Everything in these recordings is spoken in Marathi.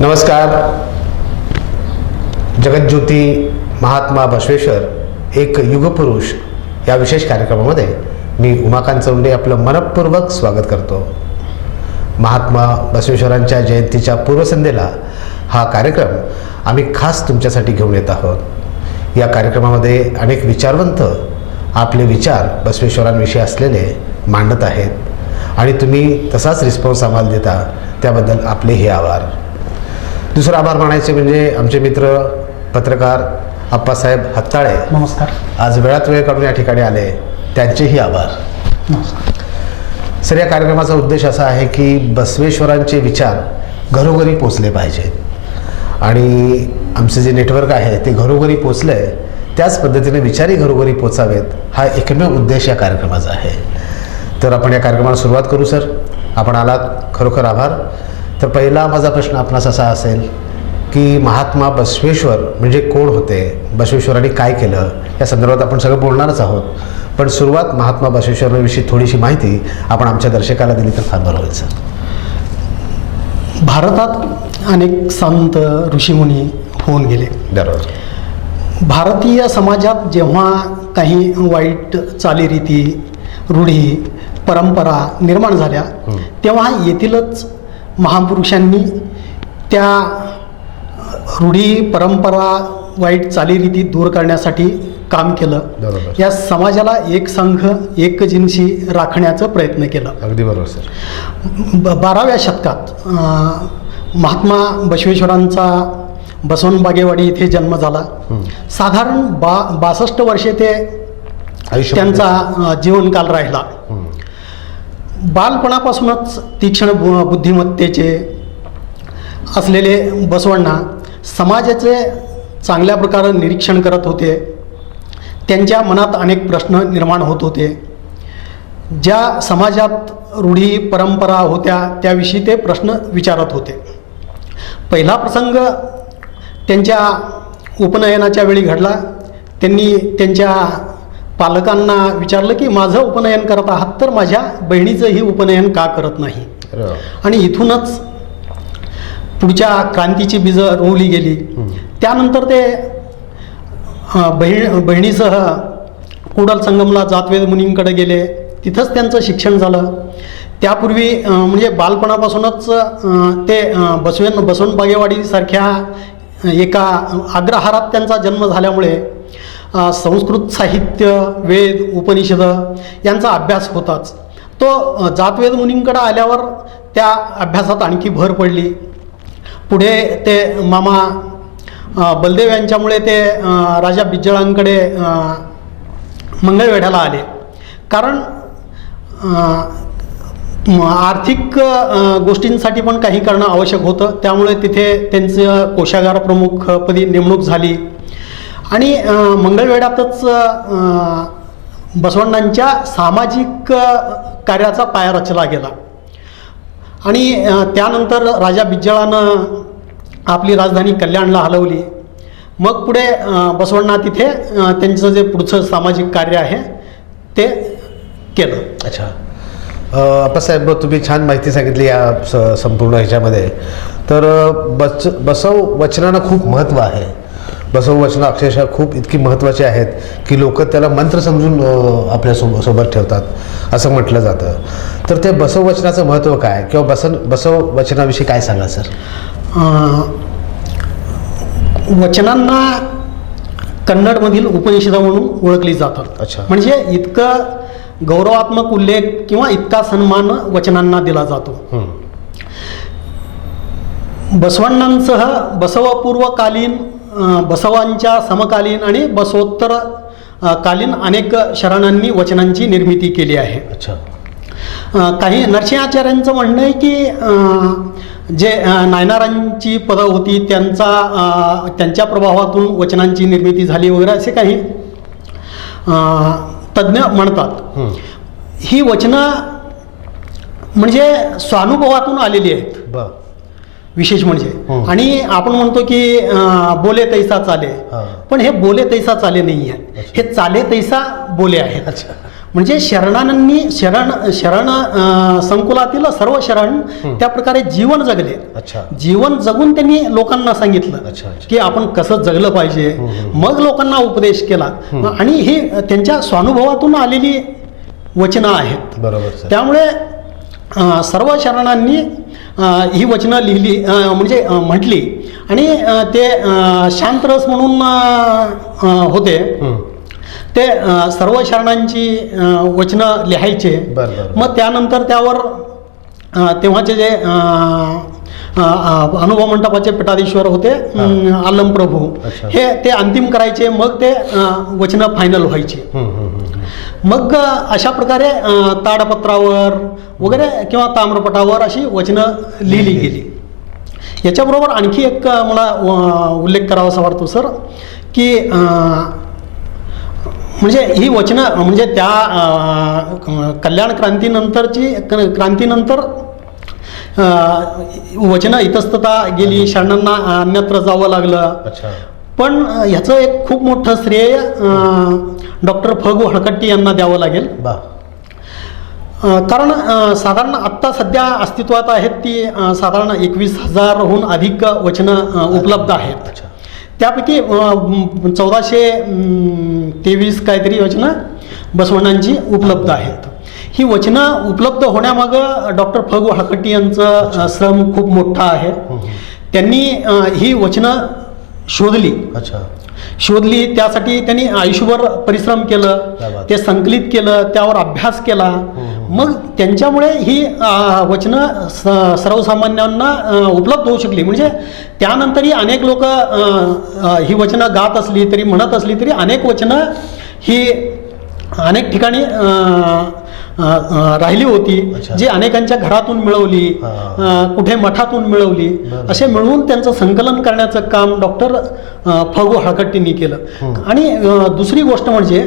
नमस्कार. जगज्योती महात्मा बसवेश्वर एक युगपुरुष या विशेष कार्यक्रमामध्ये मी उमाकांत चौंडे आपलं मनपूर्वक स्वागत करतो. महात्मा बसवेश्वरांच्या जयंतीच्या पूर्वसंध्येला हा कार्यक्रम आम्ही खास तुमच्यासाठी घेऊन येत आहोत. या कार्यक्रमामध्ये अनेक विचारवंत आपले विचार बसवेश्वरांविषयी असलेले मांडत आहेत आणि तुम्ही तसाच रिस्पॉन्स आम्हाला देता, त्याबद्दल आपले हे आभार. दुसरा आभार मानायचे म्हणजे आमचे मित्र पत्रकार आप्पासाहेब हत्ताळे. नमस्कार. आज वेळात वेळ काढून या ठिकाणी आले, त्यांचेही आभार. नमस्कार. सर, या कार्यक्रमाचा उद्देश असा आहे की बसवेश्वरांचे विचार घरोघरी पोचले पाहिजेत आणि आमचे जे नेटवर्क आहे ते घरोघरी पोचलं आहे, त्याच पद्धतीने विचारही घरोघरी पोचावेत, हा एकमेव उद्देश या कार्यक्रमाचा आहे. तर आपण या कार्यक्रमाला सुरुवात करू. सर, आपण आलात, खरोखर आभार. तर पहिला माझा प्रश्न आपणास असा असेल की महात्मा बसवेश्वर म्हणजे कोण होते, बसवेश्वरांनी काय केलं, या संदर्भात आपण सगळं बोलणारच आहोत. पण सुरुवात महात्मा बसवेश्वरांविषयी थोडीशी माहिती आपण आमच्या दर्शकाला दिली तर फार बरं होईल. सर, भारतात अनेक संत ऋषीमुनी होऊन गेले. बरोबर. भारतीय समाजात जेव्हा काही वाईट चालीरीती, रूढी, परंपरा निर्माण झाल्या, तेव्हा येथीलच महापुरुषांनी त्या रूढी, परंपरा, वाईट चालीरीती दूर करण्यासाठी काम केलं. बरोबर. या समाजाला एक संघ, एक जिन्सी राखण्याचा प्रयत्न केला. अगदी बरोबर. सर, 12व्या शतकात महात्मा बसवेश्वरांचा बसवनबागेवाडी इथे जन्म झाला. साधारण 62 वर्षे ते आयुष्य त्यांचा जीवनकाल राहिला. बालपणापासूनच तीक्ष्ण बुद्धिमत्तेचे असलेले बसवण्णा समाजाचे चांगल्या प्रकारे निरीक्षण करत होते. त्यांच्या मनात अनेक प्रश्न निर्माण होत होते. ज्या समाजात रूढी, परंपरा होत्या त्याविषयी ते प्रश्न विचारत होते. पहिला प्रसंग त्यांच्या उपनयनाच्या वेळी घडला. त्यांनी त्यांच्या पालकांना विचारलं की माझं उपनयन करत आहात तर माझ्या बहिणीचंही उपनयन का करत नाही. आणि इथूनच पुढच्या क्रांतीची बीजं रोवली गेली. त्यानंतर ते बहिणीसह कुडल संगमला जातवेद मुनींकडे गेले. तिथंच त्यांचं शिक्षण झालं. त्यापूर्वी म्हणजे बालपणापासूनच ते बसवनबागेवाडीसारख्या एका अग्रहारात त्यांचा जन्म झाल्यामुळे संस्कृत साहित्य, वेद, उपनिषद यांचा अभ्यास होताच. तो जातवेद मुनींकडे आल्यावर त्या अभ्यासात आणखी भर पडली. पुढे ते मामा बलदेव यांच्यामुळे ते राजा बिज्जळांकडे मंगळवेढ्याला आले. कारण आर्थिक गोष्टींसाठी पण काही करणं आवश्यक होतं. त्यामुळे तिथे त्यांचं कोशागार प्रमुखपदी नेमणूक झाली आणि मंगळवेढ्यातच बसवण्णांच्या सामाजिक कार्याचा पाया रचला गेला. आणि त्यानंतर राजा बिज्जळानं आपली राजधानी कल्याणला हलवली. मग पुढे बसवण्णा तिथे त्यांचं जे पुढचं सामाजिक कार्य आहे ते केलं. अच्छा. आप्पासाहेब, तुम्ही छान माहिती सांगितली या संपूर्ण ह्याच्यामध्ये. तर बसव वचनानं खूप महत्त्व आहे. बसव वचनं अक्षरशः खूप इतकी महत्त्वाची आहेत की लोक त्याला मंत्र समजून आपल्या सोबत ठेवतात असं म्हटलं जातं. तर ते बसव वचनाचं महत्त्व काय किंवा बसव वचनाविषयी काय सांगा. सर, वचनांना कन्नडमधील उपनिषद म्हणून ओळखली जातात. अच्छा. म्हणजे इतकं गौरवात्मक उल्लेख किंवा इतका सन्मान वचनांना दिला जातो. बसवण्णांसह बसवपूर्वकालीन, बसवांच्या समकालीन आणि बसवोत्तर कालीन अनेक शरणांनी वचनांची निर्मिती केली आहे. अच्छा. काही नरसिंहाचार्यांचं म्हणणं आहे की जे नायनारांची पदं होती त्यांच्या प्रभावातून वचनांची निर्मिती झाली वगैरे असे काही तज्ज्ञ म्हणतात. ही वचनं म्हणजे स्वानुभवातून आलेली आहेत विशेष म्हणजे. आणि आपण म्हणतो की बोले तैसा चाले, पण हे बोले तैसा चाले नाही आहे, हे चाले तैसा बोले आहेत. म्हणजे शरण संकुलातील सर्व शरण त्या प्रकारे जीवन जगले. अच्छा. जीवन जगून त्यांनी लोकांना सांगितलं अच्छा, अच्छा. की आपण कसं जगलं पाहिजे. मग लोकांना उपदेश केला आणि ही त्यांच्या स्वानुभवातून आलेली वचनं आहेत. बरोबर सर. त्यामुळे सर्व शरणांनी ही वचनं लिहिली म्हणजे म्हटली आणि ते शांतरस म्हणून होते. ते सर्व शरणांची वचनं लिहायचे. मग त्यानंतर त्यावर तेव्हाचे जे अनुभव मंडपाचे पीठाधीश्वर होते आलम प्रभू, हे ते अंतिम करायचे. मग ते वचनं फायनल व्हायचे. मग अशा प्रकारे ताडपत्रावर वगैरे किंवा ताम्रपटावर अशी वचनं लिहिली गेली. याच्याबरोबर आणखी एक मला उल्लेख करावासा वाटतो सर, की म्हणजे ही वचनं म्हणजे त्या कल्याण क्रांतीनंतर वचनं इतस्तता गेली, शरणांना अन्यत्र जावं लागलं. पण ह्याचं एक खूप मोठं श्रेय डॉक्टर फ.गो. हळकट्टी यांना द्यावं लागेल. कारण साधारण आत्ता सध्या अस्तित्वात आहेत ती साधारण 21,000हून अधिक वचनं उपलब्ध आहेत. त्यापैकी 1423 काहीतरी वचनं बसवण्णांची उपलब्ध आहेत. ही वचनं उपलब्ध होण्यामागं डॉक्टर फ.गो. हळकट्टी यांचं श्रम खूप मोठा आहे. त्यांनी ही वचनं शोधली. त्यासाठी त्यांनी आयुष्यभर परिश्रम केलं, ते संकलित केलं, त्यावर अभ्यास केला. मग त्यांच्यामुळे ही वचनं सर्वसामान्यांना उपलब्ध होऊ शकली. म्हणजे त्यानंतरही अनेक लोक ही वचनं गात असली तरी, म्हणत असली तरी, अनेक वचनं ही अनेक ठिकाणी राहिली होती, जी अनेकांच्या घरातून मिळवली, कुठे मठातून मिळवली, असे मिळवून त्यांचं संकलन करण्याचं काम डॉक्टर फ.गो. हळकट्टींनी केलं. आणि दुसरी गोष्ट म्हणजे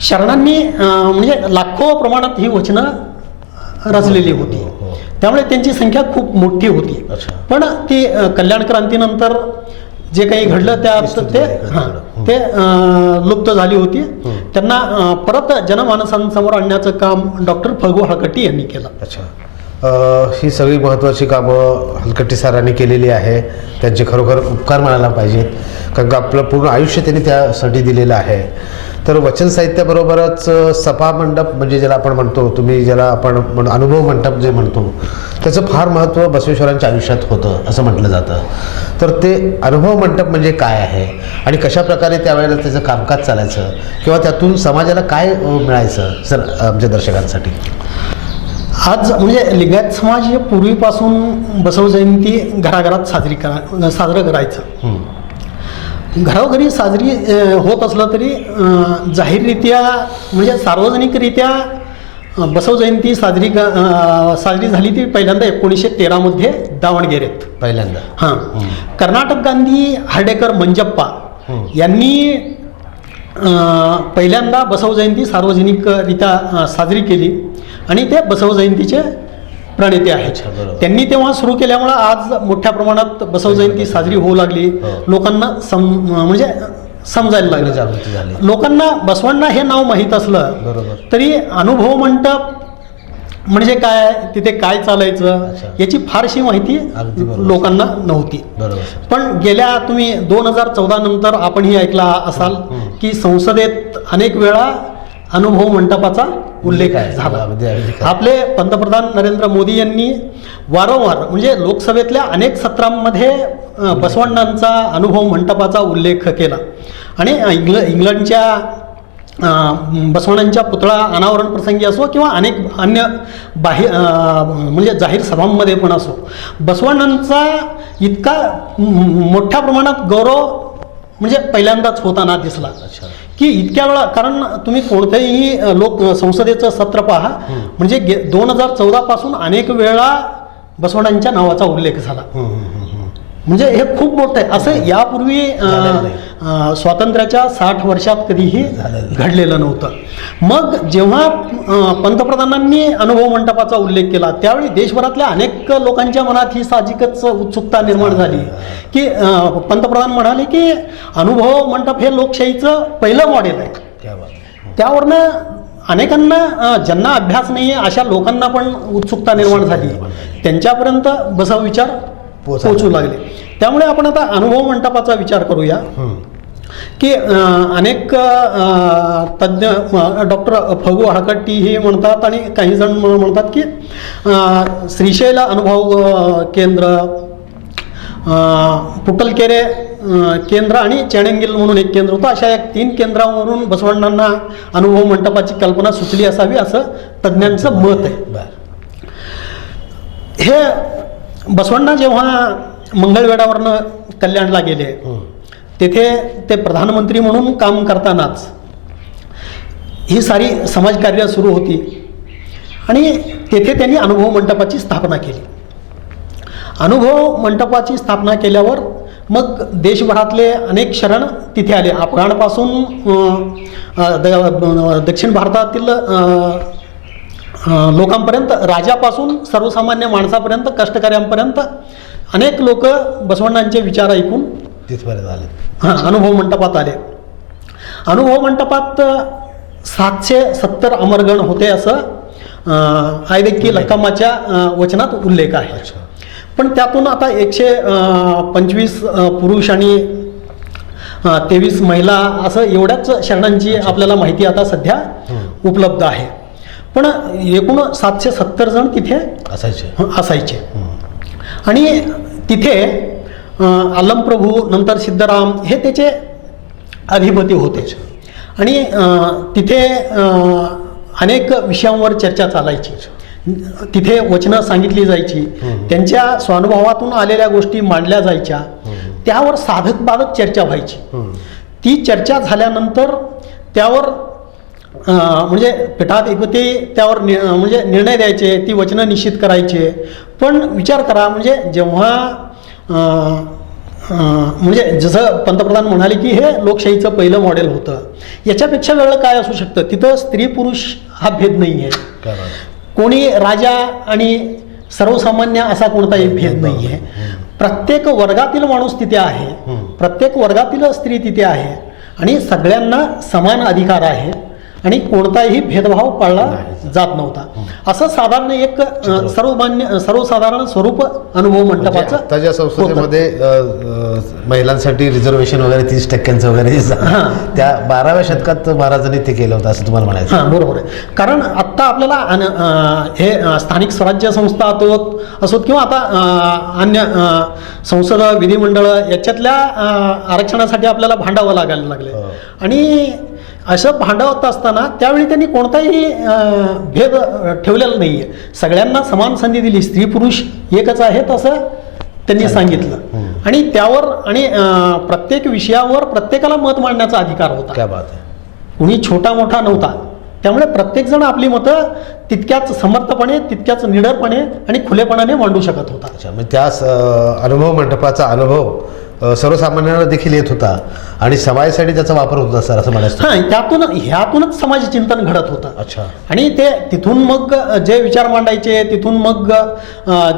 शरणांनी म्हणजे लाखो प्रमाणात ही वचनं रचलेली होती. त्यामुळे त्यांची संख्या खूप मोठी होती. पण ती कल्याण क्रांतीनंतर जे काही घडलं त्यात ते लुप्त झाली होती. त्यांना परत जनमानसांसमोर आणण्याचं काम डॉक्टर फ.गो. हळकट्टी यांनी केलं. ही सगळी महत्त्वाची कामं हलकट्टी सरांनी केलेली आहे. त्यांचे खरोखर उपकार मानायला पाहिजेत, कारण का आपलं पूर्ण आयुष्य त्यांनी त्यासाठी दिलेलं आहे. तर वचन साहित्याबरोबरच सभा मंडप म्हणजे ज्याला आपण म्हणतो, तुम्ही ज्याला आपण अनुभव मंडप जे म्हणतो, त्याचं फार महत्त्व बसवेश्वरांच्या आयुष्यात होतं असं म्हटलं जातं. तर ते अनुभव मंडप म्हणजे काय आहे आणि कशा प्रकारे त्यावेळेला त्याचं कामकाज चालायचं किंवा त्यातून समाजाला काय मिळायचं सर आमच्या दर्शकांसाठी? आज म्हणजे लिंगायत समाज हे पूर्वीपासून बसव जयंती घराघरात साजरं करायचं. घरोघरी साजरी होत असलं तरी जाहीररित्या म्हणजे सार्वजनिकरित्या बसव जयंती साजरी झाली ती पहिल्यांदा 1913 दावणगेरेत पहिल्यांदा. कर्नाटक गांधी हर्डेकर मंजप्पा यांनी पहिल्यांदा बसव जयंती सार्वजनिकरित्या साजरी केली आणि ते बसव जयंतीचे प्रणेते आहेत. त्यांनी तेव्हा सुरू केल्यामुळं आज मोठ्या प्रमाणात बसव जयंती साजरी होऊ लागली. लोकांना म्हणजे समजायला लागलं. लोकांना बसवांना हे नाव माहीत असलं तरी अनुभव मंडप म्हणजे काय, तिथे काय चालायचं याची फारशी माहिती लोकांना नव्हती. पण गेल्या तुम्ही 2014 नंतर आपणही ऐकला असाल की संसदेत अनेक वेळा अनुभव मंडपाचा उल्लेख झाला. आपले पंतप्रधान नरेंद्र मोदी यांनी वारंवार म्हणजे लोकसभेतल्या अनेक सत्रांमध्ये बसवण्णांचा अनुभव मंडपाचा उल्लेख केला आणि इंग्लंडच्या बसवण्णांच्या पुतळा अनावरण प्रसंगी असो किंवा अनेक अन्य म्हणजे जाहीर सभांमध्ये पण असो, बसवण्णांचा इतका मोठ्या प्रमाणात गौरव म्हणजे पहिल्यांदाच होताना दिसला की इतक्या वेळा. कारण तुम्ही कोणत्याही संसदेचं सत्र पहा, म्हणजे 2014 पासून अनेक वेळा बसवण्णांच्या नावाचा उल्लेख झाला. म्हणजे हे खूप मोठं आहे. असं यापूर्वी स्वातंत्र्याच्या 60 वर्षात कधीही घडलेलं नव्हतं. मग जेव्हा पंतप्रधानांनी अनुभव मंडपाचा उल्लेख केला त्यावेळी देशभरातल्या अनेक लोकांच्या मनात ही साहजिकच उत्सुकता निर्माण झाली की पंतप्रधान म्हणाले की अनुभव मंडप हे लोकशाहीचं पहिलं मॉडेल आहे. त्यावरनं अनेकांना ज्यांना अभ्यास नाही आहे अशा लोकांना पण उत्सुकता निर्माण झाली, त्यांच्यापर्यंत बसव विचार पोहोचू लागले. त्यामुळे आपण आता अनुभव मंडपाचा विचार करूया की अनेक तज्ज्ञ डॉक्टर फगू हळकट्टी हे म्हणतात आणि काही जण म्हणतात की श्रीशैल अनुभव केंद्र, पुटलकेरे केंद्र आणि चेणंगिल म्हणून एक केंद्र होतं. अशा 3 केंद्रावरून बसवण्णांना अनुभव मंडपाची कल्पना सुचली असावी असं तज्ज्ञांचं मत आहे. हे बसवण्णा जेव्हा मंगळवेढावरनं कल्याणला गेले, तेथे ते प्रधानमंत्री म्हणून काम करतानाच ही सारी समाजकार्य सुरू होती आणि तेथे त्यांनी अनुभव मंडपाची स्थापना केली. अनुभव मंडपाची स्थापना केल्यावर मग देशभरातले अनेक शरण तिथे आले. अफगाणपासून दक्षिण भारतातील लोकांपर्यंत, राजापासून सर्वसामान्य माणसापर्यंत, कष्टकऱ्यांपर्यंत अनेक लोक बसवण्णांचे विचार ऐकून तिथपर्यंत आले. अनुभव मंडपात आले. अनुभव मंडपात 770 अमरगण होते असं आयदेक्की लक्कामाच्या वचनात उल्लेख आहे. पण त्यातून आता 125 पुरुष आणि 23 महिला असं एवढ्याच शरणांची आपल्याला माहिती आता सध्या उपलब्ध आहे. पण एकूण 770 जण तिथे असायचे. आणि तिथे अलमप्रभू, नंतर सिद्धराम हे त्याचे अधिपती होते. आणि तिथे अनेक विषयांवर चर्चा चालायची. तिथे वचनं सांगितली जायची, त्यांच्या स्वानुभवातून आलेल्या गोष्टी मांडल्या जायच्या, त्यावर साधक बाधक चर्चा व्हायची. ती चर्चा झाल्यानंतर त्यावर म्हणजे पीठाधिपती त्यावर म्हणजे निर्णय द्यायचे, ती वचनं निश्चित करायचे. पण विचार करा, म्हणजे जेव्हा म्हणजे जसं पंतप्रधान म्हणाले की हे लोकशाहीचं पहिलं मॉडेल होतं, याच्यापेक्षा वेगळं काय असू शकतं. तिथं स्त्री पुरुष हा भेद नाही आहे, कोणी राजा आणि सर्वसामान्य असा कोणताही भेद नाही आहे. प्रत्येक वर्गातील माणूस तिथे आहे, प्रत्येक वर्गातील स्त्री तिथे आहे आणि सगळ्यांना समान अधिकार आहे आणि कोणताही भेदभाव पाळला जात नव्हता. असं साधारण एक सर्वसाधारण स्वरूप अनुभव मंडपाचं. आताच्या संसदेमध्ये महिलांसाठी रिझर्वेशन वगैरे 30% वगैरे त्या 12व्या शतकात महाराजांनी ते केलं होतं असं तुम्हाला म्हणायचं. हां, बरोबर आहे. कारण आत्ता आपल्याला हे स्थानिक स्वराज्य संस्था असोत किंवा आता अन्य संसद, विधिमंडळ याच्यातल्या आरक्षणासाठी आपल्याला भांडावं लागायला लागले. आणि असं भांडावत असताना त्यावेळी त्यांनी कोणताही भेद ठेवलेला नाही आहे, सगळ्यांना समान संधी दिली, स्त्री पुरुष एकच आहेत असं त्यांनी सांगितलं. आणि त्यावर आणि प्रत्येक विषयावर प्रत्येकाला मत मांडण्याचा अधिकार होता. क्या बात आहे. कुणी छोटा मोठा नव्हता. त्यामुळे प्रत्येकजण आपली मतं तितक्याच समर्थपणे, तितक्याच निडरपणे आणि खुलेपणाने मांडू शकत होता. अच्छा, म्हणजे त्या अनुभव मंडपाचा अनुभव सर्वसामान्यांना देखील येत होता आणि समाजासाठी त्याचा वापर होत असेल असं म्हणायचं. हां, ह्यातूनच समाज चिंतन घडत होतं. अच्छा. आणि ते तिथून मग जे विचार मांडायचे, तिथून मग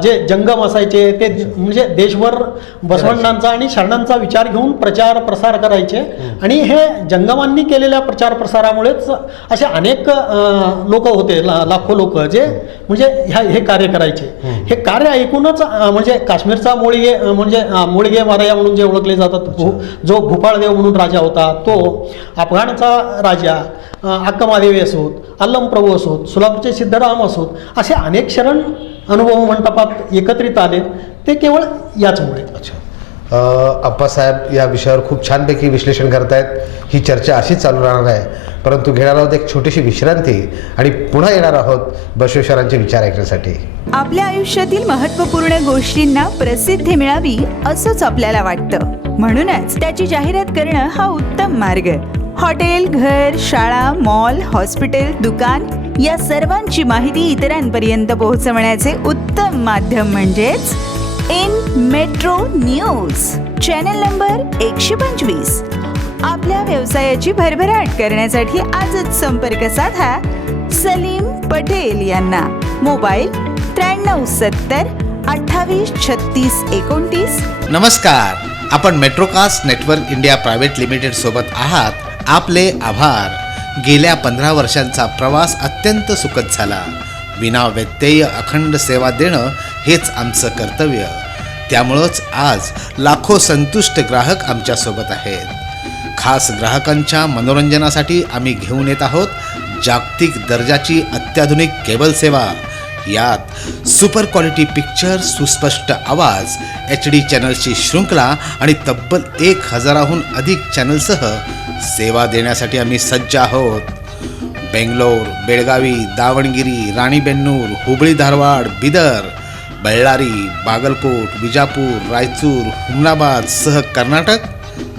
जे जंगम असायचे ते म्हणजे देशभर बसवण्णांचा आणि शरणांचा विचार घेऊन प्रचार प्रसार करायचे. आणि हे जंगमांनी केलेल्या प्रचार प्रसारामुळेच असे अनेक लोक होते, लाखो लोक जे म्हणजे हे कार्य करायचे. हे कार्य ऐकूनच म्हणजे काश्मीरचा मोळगे माराया म्हणून जे ओळखले जातात, जो भूपाळदेव म्हणून राजा होता, तो अफगाणचा राजा, अक्कमादेवी असोत, अलमप्रभू असोत, सोलापूरचे सिद्धराम असोत, असे अनेक शरण अनुभव मंडपात एकत्रित आले, ते केवळ याचमुळे. अच्छा. अप्पासाहेब या विषयावर खूप छानपैकी विश्लेषण करतायत. ही चर्चा अशीच चालू राहणार आहे, परंतु घेणार आहोत एक छोटीशी विश्रांती आणि पुन्हा येणार आहोत बसवेश्वरांचे विचार ऐकण्यासाठी. आपल्या आयुष्यातील महत्त्वपूर्ण गोष्टींना प्रसिद्धी मिळावी असंच आपल्याला वाटतं, म्हणूनच त्याची जाहिरात करणं हा उत्तम मार्ग. हॉटेल, घर, शाळा, मॉल, हॉस्पिटल, दुकान या सर्वांची माहिती इतरांपर्यंत पोहोचवण्याचे उत्तम माध्यम म्हणजेच in metro news. Channel number 125. आपल्या व्यवसायाची भरभराट करण्यासाठी आजच संपर्क साधा सलीम पटेल यांना. मोबाईल 9370 28 36 29. नमस्कार, आपण Metrocast network India private limited सोबत आहात. आपले आभार. गेल्या 15 वर्षांचा प्रवास अत्यंत सुखद झाला. विना व्यत्यय अखंड सेवा देणं हेच आमचं कर्तव्य. त्यामुळंच आज लाखो संतुष्ट ग्राहक आमच्यासोबत आहेत. खास ग्राहकांच्या मनोरंजनासाठी आम्ही घेऊन येत आहोत जागतिक दर्जाची अत्याधुनिक केबल सेवा. यात सुपर क्वालिटी पिक्चर, सुस्पष्ट आवाज, HD चॅनल्सची शृंखला आणि तब्बल 1000हून अधिक चॅनलसह सेवा देण्यासाठी आम्ही सज्ज आहोत. बेंगलोर, बेळगावी, दावणगिरी, राणीबेन्नूर, हुबळी, धारवाड, बिदर, बಳ್ಳारी, बागलकोट, विजापूर, रायचूर, हुमनाबाद सह कर्नाटक,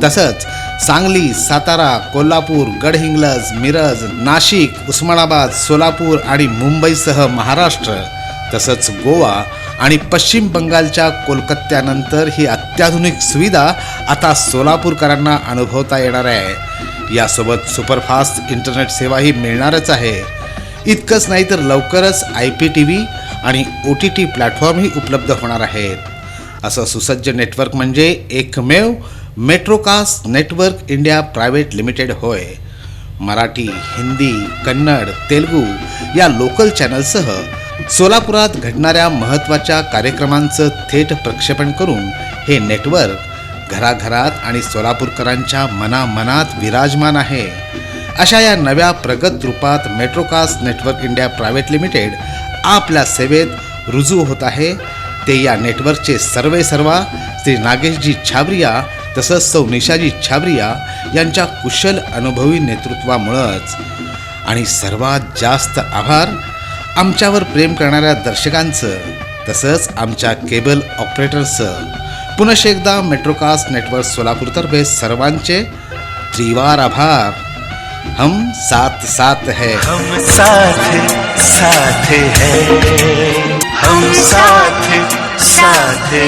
तसंच सांगली, सातारा, कोल्हापूर, गडहिंग्लज, मिरज, नाशिक, उस्मानाबाद, सोलापूर आणि मुंबईसह महाराष्ट्र, तसंच गोवा आणि पश्चिम बंगालच्या कोलकात्यानंतर ही अत्याधुनिक सुविधा आता सोलापूरकरांना अनुभवता येणार आहे. यासोबत सुपरफास्ट इंटरनेट सेवाही मिळणारच आहे. इतकंच नाही तर लवकरच IPTV आणि OTT प्लॅटफॉर्मही उपलब्ध होणार आहेत. असं सुसज्ज नेटवर्क म्हणजे एकमेव Metrocast network India private limited होय. मराठी, हिंदी, कन्नड, तेलुगू या लोकल चॅनलसह सोलापुरात घडणाऱ्या महत्त्वाच्या कार्यक्रमांचं थेट प्रक्षेपण करून हे नेटवर्क घराघरात आणि सोलापूरकरांच्या मनामनात विराजमान आहे. अशा या नव्या प्रगत रूपात Metrocast network India private limited आपल्या सेवेत रुजू होत आहे. ते या नेटवर्कचे सर्वेसर्वा श्री नागेशजी छाबरिया तसंच सौ निशाजी छाबरिया यांच्या कुशल अनुभवी नेतृत्वामुळंच. आणि सर्वात जास्त आभार आमच्यावर प्रेम करणाऱ्या दर्शकांचं तसंच आमच्या केबल ऑपरेटर्सचं. पुनश्च एकदा मेट्रोकास्ट नेटवर्क सोलापूरतर्फे सर्वांचे त्रिवार आभार. हम साथ साथ है, हम साथ साथ है, हम साथ साथ है.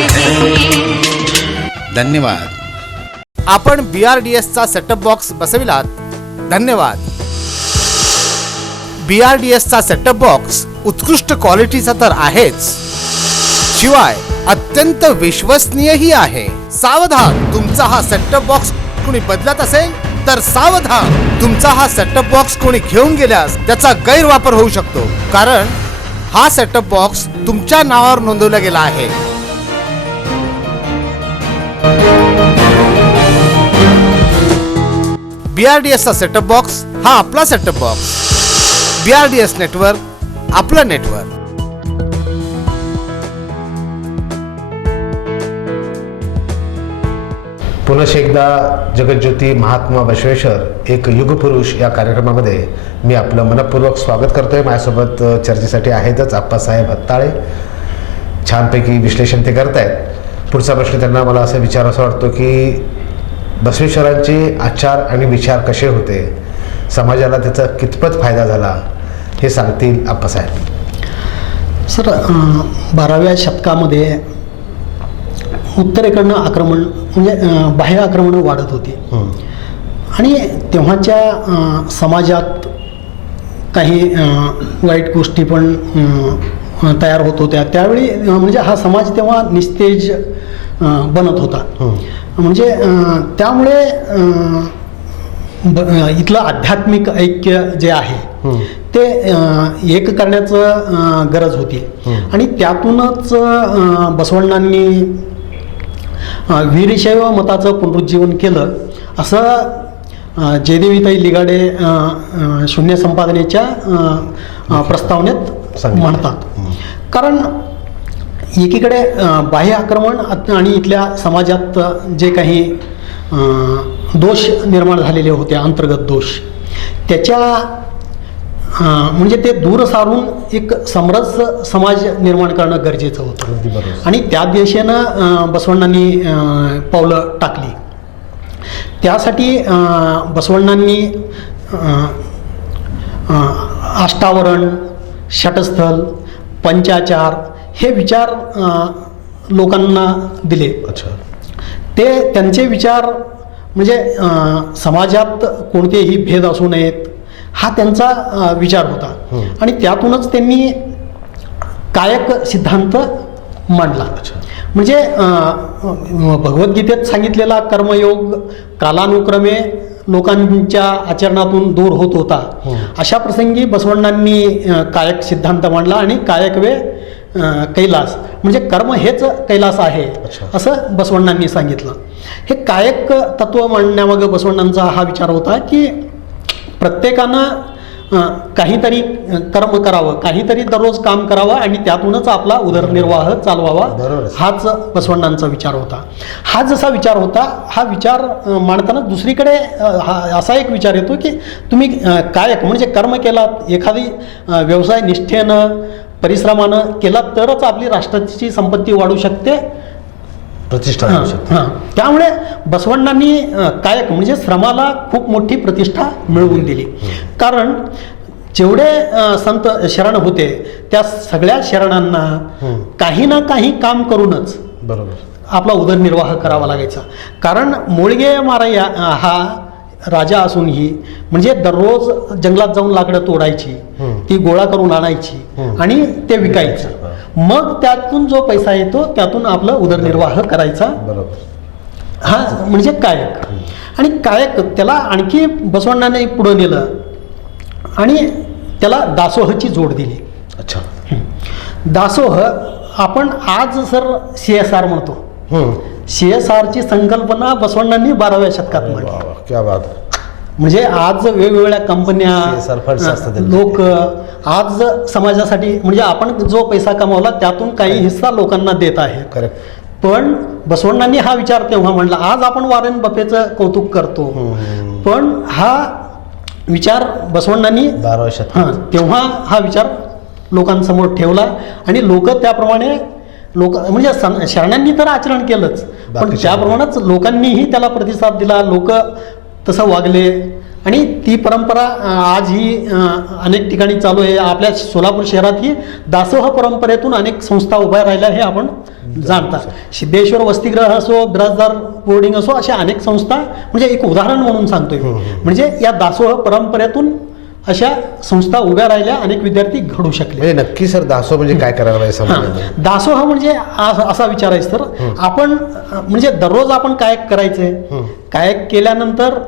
धन्यवाद. आपण BRDSचा सेटअप बॉक्स बसविलात, धन्यवाद. BRDSचा सेटअप बॉक्स उत्कृष्ट क्वालिटीचा तर आहेच, शिवाय अत्यंत विश्वसनीयही आहे. सावधान, तुमचा हा सेटअप बॉक्स कोणी बदलत असेल तर सावधान, तुमचा हा सेटअप बॉक्स कोणी घेऊन गेल्यास त्याचा गैरवापर होऊ शकतो, कारण हा सेटअप बॉक्स तुमच्या नावावर नोंदवला गेला आहे. BRDSचा सेटअप बॉक्स हा आपला सेटअप बॉक्स. BRDS नेटवर्क आपलं नेटवर्क. पुनश्च एकदा जगज्योती महात्मा बसवेश्वर एक युगपुरुष या कार्यक्रमामध्ये मी आपलं मनपूर्वक स्वागत करतोय. माझ्यासोबत चर्चेसाठी आहेतच आप्पासाहेब हत्ताळे. छानपैकी विश्लेषण ते करतायत. पुढचा प्रश्न त्यांना मला असं विचारायचा वाटतो की बसवेश्वरांचे आचार आणि विचार कसे होते, समाजाला त्याचा कितपत फायदा झाला, हे सांगतील आप्पासाहेब. सर, 12व्या शतकामध्ये उत्तरेकडनं आक्रमण म्हणजे बाह्य आक्रमणं वाढत होती आणि तेव्हाच्या समाजात काही वाईट गोष्टी पण तयार होत होत्या. त्यावेळी म्हणजे हा समाज तेव्हा निस्तेज बनत होता. म्हणजे त्यामुळे इथलं आध्यात्मिक ऐक्य जे आहे ते एक करण्याचं गरज होती आणि त्यातूनच बसवण्णांनी वीरशैव मताचं पुनरुज्जीवन केलं, असं जयदेवीताई लिगाडे शून्य संपादनेच्या प्रस्तावनेत म्हणतात. कारण एकीकडे बाह्य आक्रमण आणि इथल्या समाजात जे काही दोष निर्माण झालेले होते, अंतर्गत दोष, त्याच्या म्हणजे ते दूर सारून एक समरस समाज निर्माण करणं गरजेचं होतं आणि त्या दिशेनं बसवण्णांनी पावलं टाकली. त्यासाठी बसवण्णांनी अष्टावरण, षटस्थल, पंचाचार हे विचार लोकांना दिले. ते त्यांचे विचार म्हणजे समाजात कोणतेही भेद असू नयेत हा त्यांचा विचार होता आणि त्यातूनच त्यांनी कायक सिद्धांत मांडला. म्हणजे भगवद्गीतेत सांगितलेला कर्मयोग कालानुक्रमे लोकांच्या आचरणातून दूर होत होता. अशा प्रसंगी बसवण्णांनी कायक सिद्धांत मांडला आणि कायक वे कैलास म्हणजे कर्म हेच कैलास आहे असं बसवण्णांनी सांगितलं. हे कायक तत्व मांडण्यामागे बसवण्णांचा हा विचार होता की प्रत्येकानं काहीतरी कर्म करावं, काहीतरी दररोज काम करावं आणि त्यातूनच आपला उदरनिर्वाह चालवावा, हाच बसवण्णांचा विचार होता. हा जसा विचार होता, हा विचार मांडताना दुसरीकडे असा एक विचार येतो की तुम्ही कायक म्हणजे कर्म केलात, एखादी व्यवसाय निष्ठेनं परिश्रमानं केला तरच आपली राष्ट्राची संपत्ती वाढू शकते, प्रतिष्ठा मिळू शकते. त्यामुळे बसवण्णांनी कायक म्हणजे श्रमाला खूप मोठी प्रतिष्ठा मिळवून दिली. कारण जेवढे संत शरण होते त्या सगळ्या शरणांना काही ना काही काम करूनच बरोबर आपला उदरनिर्वाह करावा लागायचा. कारण मोळगे मारय्या हा राजा असूनही म्हणजे दररोज जंगलात जाऊन लाकडं तोडायची, ती गोळा करून आणायची आणि ते विकायचं. मग त्यातून जो पैसा येतो त्यातून आपलं उदरनिर्वाह करायचा. बरोबर हा म्हणजे कायक. आणि कायक त्याला आणखी बसवण्णाने पुढं नेलं आणि त्याला दासोहची जोड दिली. अच्छा. दासोह आपण आज सर CSR म्हणतो. CSRची संकल्पना बसवण्णांनी 12व्या शतकात मांडली. क्या बात. म्हणजे आज वेगवेगळ्या कंपन्या, CSR funds असतात त्यांचे. लोक आज समाजासाठी म्हणजे आपण जो पैसा कमावला त्यातून काही हिस्सा लोकांना देत आहेत. करेक्ट. पण बसवण्णांनी हा विचार तेव्हा मांडला. आज आपण वॉरेन बफेचं कौतुक करतो, पण हा विचार बसवण्णांनी 12व्या शतकात तेव्हा हा विचार लोकांसमोर ठेवला आणि लोक त्याप्रमाणे म्हणजे शरणांनी तर आचरण केलंच, पण त्याप्रमाणेच लोकांनीही त्याला प्रतिसाद दिला. लोक तसं वागले आणि ती परंपरा आजही अनेक ठिकाणी चालू आहे. आपल्या सोलापूर शहरातही दासोह परंपरेतून अनेक संस्था उभ्या राहिल्या हे आपण जाणता. सिद्धेश्वर वसतिगृह असो, बिराजदार बोर्डिंग असो, अशा अनेक संस्था म्हणजे एक उदाहरण म्हणून सांगतोय. म्हणजे या दासोह परंपरेतून अशा संस्था उभ्या राहिल्या, अनेक विद्यार्थी घडू शकले. म्हणजे नक्की सर दासोह म्हणजे काय करायला पाहिजे समजलं. दासोह म्हणजे असा विचार आहे सर, आपण म्हणजे दररोज आपण कायक करायचंय, कायक केल्यानंतर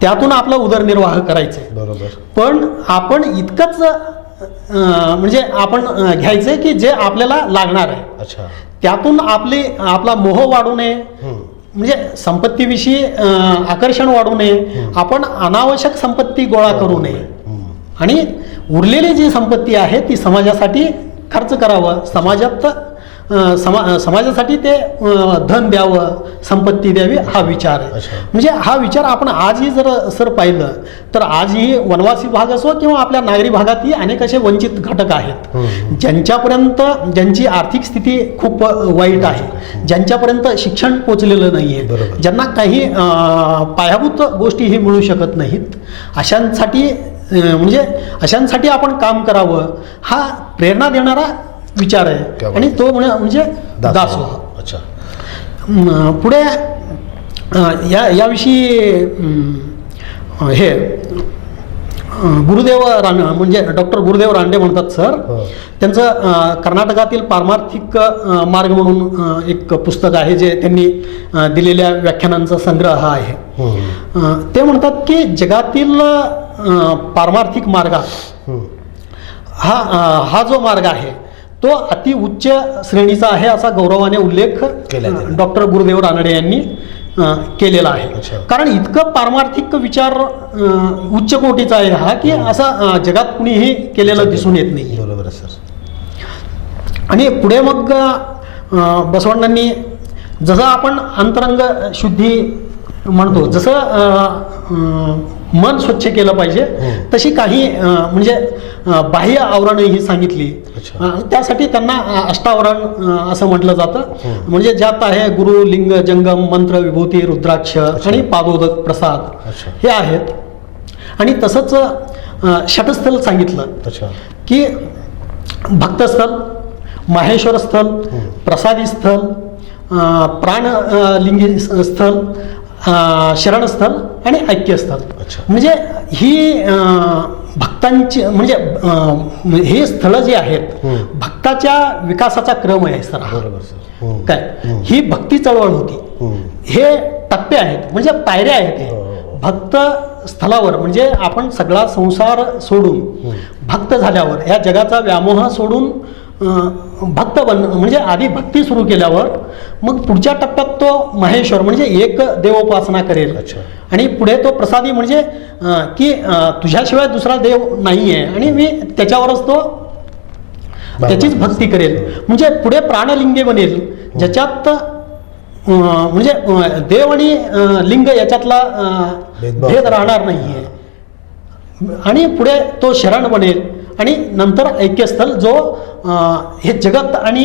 त्यातून आपला उदरनिर्वाह करायचंय. बरोबर. पण आपण इतकंच म्हणजे आपण घ्यायचंय की जे आपल्याला लागणार आहे. अच्छा. त्यातून आपला मोह वाढू नये, म्हणजे संपत्तीविषयी आकर्षण वाढू नये, आपण अनावश्यक संपत्ती गोळा करू नये आणि उरलेली जी संपत्ती आहे ती समाजासाठी खर्च करावं, समाजासाठी ते धन द्यावं, संपत्ती द्यावी, हा विचार आहे. म्हणजे हा विचार आपण आजही जर सर पाहिलं तर आजही वनवासी भाग असो किंवा आपल्या नागरी भागातही अनेक असे वंचित घटक आहेत ज्यांच्यापर्यंत ज्यांची आर्थिक स्थिती खूप वाईट आहे, ज्यांच्यापर्यंत शिक्षण पोचलेलं नाही आहे, ज्यांना काही पायाभूत गोष्टीही मिळू शकत नाहीत, अशांसाठी आपण काम करावं, हा प्रेरणा देणारा विचार आहे. आणि तो म्हणजे दासोह. अच्छा. पुढे याविषयी हे गुरुदेव म्हणजे डॉक्टर गुरुदेव रांडे म्हणतात सर, त्यांचं कर्नाटकातील पारमार्थिक मार्ग म्हणून एक पुस्तक आहे जे त्यांनी दिलेल्या व्याख्यानांचा संग्रह आहे. ते म्हणतात की जगातील पारमार्थिक मार्गात हा जो मार्ग आहे तो अति उच्च श्रेणीचा आहे असा गौरवाने उल्लेख डॉक्टर गुरुदेव रानडे यांनी केलेला आहे. कारण इतकं पारमार्थिक विचार उच्च कोटीचा आहे हा की असा जगात कुणीही केलेलं दिसून येत नाही. बरोबर सर. आणि पुढे मग बसवण्णांनी जसं आपण अंतरंग शुद्धी म्हणतो, जसं मन स्वच्छ केलं पाहिजे तशी काही म्हणजे बाह्य आवरणही सांगितली. त्यासाठी त्यांना अष्टावरण असं म्हटलं जातं. म्हणजे ज्यात आहे गुरु, लिंग, जंगम, मंत्र, विभूती, रुद्राक्ष आणि पादोदक प्रसाद हे आहेत. आणि तसंच षटस्थल सांगितलं की भक्तस्थल, माहेश्वर स्थल, प्रसादी स्थल, प्राणलिंगी स्थल, शरणस्थल आणि ऐक्यस्थल. म्हणजे ही भक्तांची म्हणजे हे स्थळं जी आहेत भक्ताच्या विकासाचा क्रम आहे सर. काय ही भक्ती चळवळ होती, हे टप्पे आहेत म्हणजे पायऱ्या आहेत. भक्त स्थलावर म्हणजे आपण सगळा संसार सोडून भक्त झाल्यावर ह्या जगाचा व्यामोह सोडून भक्त म्हणजे आधी भक्ती सुरू केल्यावर मग पुढच्या टप्प्यात तो महेश्वर म्हणजे एक देवोपासना करेल. अच्छा. आणि पुढे तो प्रसादी म्हणजे की तुझ्याशिवाय दुसरा देव नाही आहे आणि मी त्याच्यावरच तो त्याचीच भक्ती करेल. म्हणजे पुढे प्राणलिंगे बनेल ज्याच्यात म्हणजे देव आणि लिंग याच्यातला भेद राहणार नाही आहे. आणि पुढे तो शरण बनेल आणि नंतर ऐक्यस्थल जो हे जगत आणि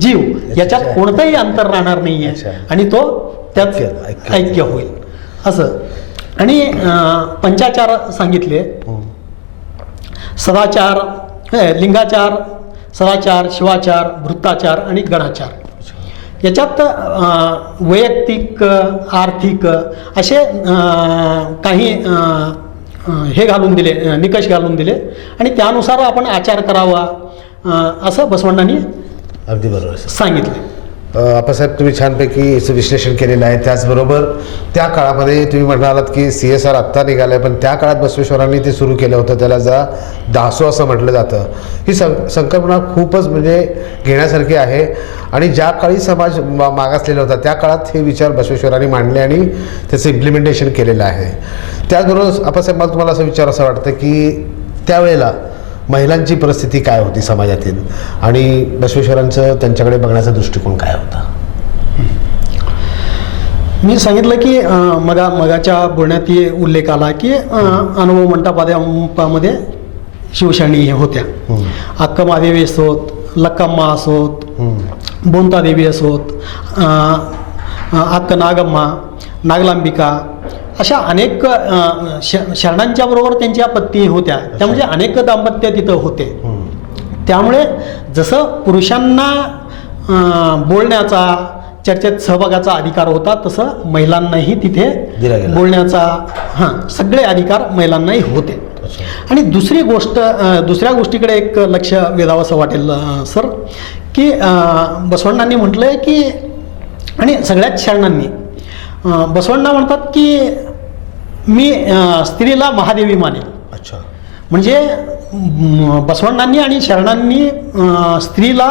जीव याच्यात कोणतंही अंतर राहणार नाही आहे आणि तो त्यात ऐक्य होईल असं. आणि पंचाचार सांगितले, सदाचार, लिंगाचार, सदाचार, शिवाचार, वृत्ताचार आणि गणाचार. याच्यात वैयक्तिक, आर्थिक असे काही हे घालून दिले, निकष घालून दिले आणि त्यानुसार आपण आचार करावा असं बसवण्णांनी अगदी बरोबर सांगितले. आप्पासाहेब तुम्ही छानपैकी याचं विश्लेषण केलेलं आहे. त्याचबरोबर त्या काळामध्ये तुम्ही म्हणालात की CSR आत्ता निघालं आहे, पण त्या काळात बसवेश्वरांनी ते सुरू केलं होतं, त्याला जा दासो असं म्हटलं जातं. ही संकल्पना खूपच म्हणजे घेण्यासारखी आहे आणि ज्या काळी समाज मागासलेला होता त्या काळात हे विचार बसवेश्वरांनी मांडले आणि त्याचं इम्प्लिमेंटेशन केलेलं आहे. त्याचबरोबर आप्पासाहेब मला तुम्हाला असं विचार असं वाटतं की त्यावेळेला महिलांची परिस्थिती काय होती समाजातील आणि बसवेश्वरांचं त्यांच्याकडे बघण्याचा दृष्टिकोन काय होता? मी सांगितलं की मगाच्या बोलण्यात उल्लेख आला की अनुभव मंडपामध्ये शिवशाणी हे होत्या. अक्कमादेवी असोत, लक्कम्मा असोत, बोंतादेवी असोत, अक्क नागम्मा, नागलांबिका अशा अनेक शरणांच्या बरोबर त्यांच्या पत्नी होत्या. त्या म्हणजे अनेक दाम्पत्य तिथं होते. त्यामुळे जसं पुरुषांना बोलण्याचा, चर्चेत सहभागाचा अधिकार होता तसं महिलांनाही तिथे बोलण्याचा सगळे अधिकार महिलांनाही होते. आणि दुसऱ्या गोष्टीकडे एक लक्ष वेधावंसं वाटेल सर की बसवण्णांनी म्हटलंय की आणि सगळ्याच शरणांनी बसवण्णा म्हणतात की मी स्त्रीला महादेवी मानेल. अच्छा. म्हणजे बसवण्णांनी आणि शरणांनी स्त्रीला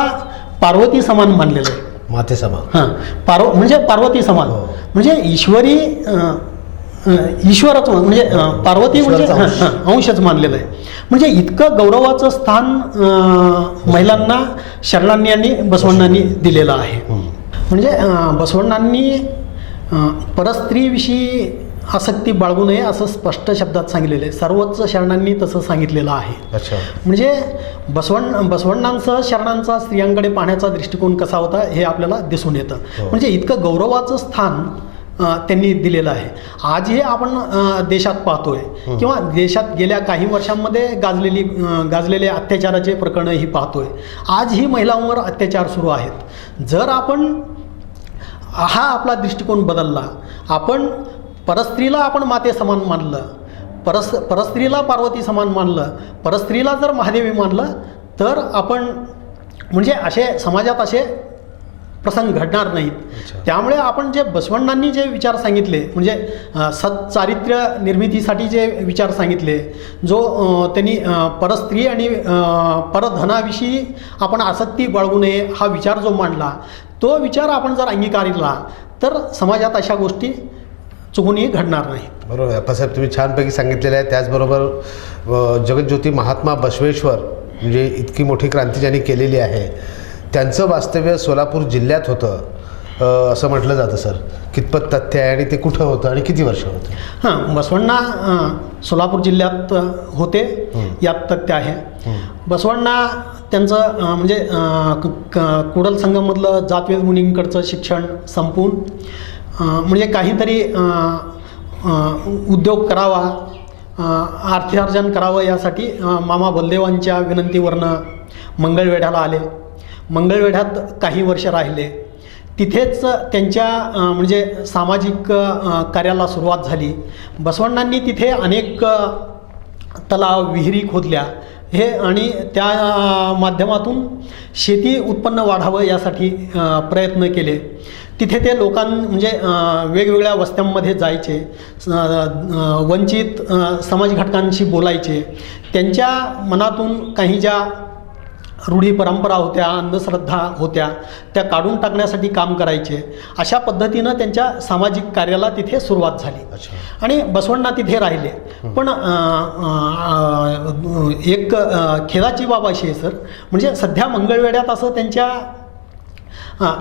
पार्वती समान मानलेलं आहे. माते समान म्हणजे पार्वती समान म्हणजे ईश्वरी ईश्वरच म्हणजे पार्वती म्हणजे अंशच मानलेलं आहे. म्हणजे इतकं गौरवाचं स्थान महिलांना शरणांनी आणि बसवण्णांनी दिलेलं आहे. म्हणजे बसवण्णांनी परस्त्रीविषयी आसक्ती बाळगू नये असं स्पष्ट शब्दात सांगितलेलं आहे. सर्वच शरणांनी तसं सांगितलेलं आहे. म्हणजे बसवण्णांसह शरणांचा स्त्रियांकडे पाहण्याचा दृष्टिकोन कसा होता हे आपल्याला दिसून येतं. म्हणजे इतकं गौरवाचं स्थान त्यांनी दिलेलं आहे. आजही आपण देशात पाहतोय किंवा देशात गेल्या काही वर्षांमध्ये गाजलेले अत्याचाराचे प्रकरणही पाहतोय. आजही महिलांवर अत्याचार सुरू आहेत. जर आपण हा आपला दृष्टिकोन बदलला, आपण परस्त्रीला आपण माते समान मानलं, परस्त्रीला पार्वती समान मानलं, परस्त्रीला जर महादेवी मानलं तर आपण म्हणजे असे समाजात असे प्रसंग घडणार नाहीत. त्यामुळे आपण जे बसवण्णांनी जे विचार सांगितले म्हणजे सच्चारित्र्य निर्मितीसाठी जे विचार सांगितले, जो त्यांनी परस्त्री आणि परधनाविषयी आपण आसक्ती बाळगू नये हा विचार जो मांडला, तो विचार आपण जर अंगीकारला तर समाजात अशा गोष्टी चुकूनही घडणार नाही. बरोबर अप्पासाहेब, तुम्ही छानपैकी सांगितलेलं आहे. त्याचबरोबर जगज्योती महात्मा बसवेश्वर म्हणजे इतकी मोठी क्रांती ज्यांनी केलेली आहे त्यांचं वास्तव्य सोलापूर जिल्ह्यात होतं असं म्हटलं जातं. सर कितपत तथ्य आहे आणि ते कुठं होतं आणि किती वर्ष होतं? बसवण्णा सोलापूर जिल्ह्यात होते यात तथ्य आहे. बसवण्णा त्यांचं म्हणजे कुडल संघमधलं जातवेद मुनींकडचं शिक्षण संपून म्हणजे काहीतरी उद्योग करावा, अर्थार्जन करावं यासाठी मामा बलदेवांच्या विनंतीवरनं मंगळवेढ्याला आले. मंगळवेढ्यात काही वर्ष राहिले. तिथेच त्यांच्या म्हणजे सामाजिक कार्याला सुरुवात झाली. बसवण्णांनी तिथे अनेक तलाव, विहिरी खोदल्या हे आणि त्या माध्यमातून शेती उत्पन्न वाढावं यासाठी प्रयत्न केले. तिथे ते म्हणजे वेगवेगळ्या वस्त्यांमध्ये जायचे, वंचित समाज घटकांशी बोलायचे, त्यांच्या मनातून काही ज्या रूढी परंपरा होत्या, अंधश्रद्धा होत्या, त्या काढून टाकण्यासाठी काम करायचे. अशा पद्धतीनं त्यांच्या सामाजिक कार्याला तिथे सुरुवात झाली. आणि बसवण्णा तिथे राहिले. पण एक खेदाची बाब अशी आहे सर, म्हणजे सध्या मंगळवेढ्यात असं त्यांच्या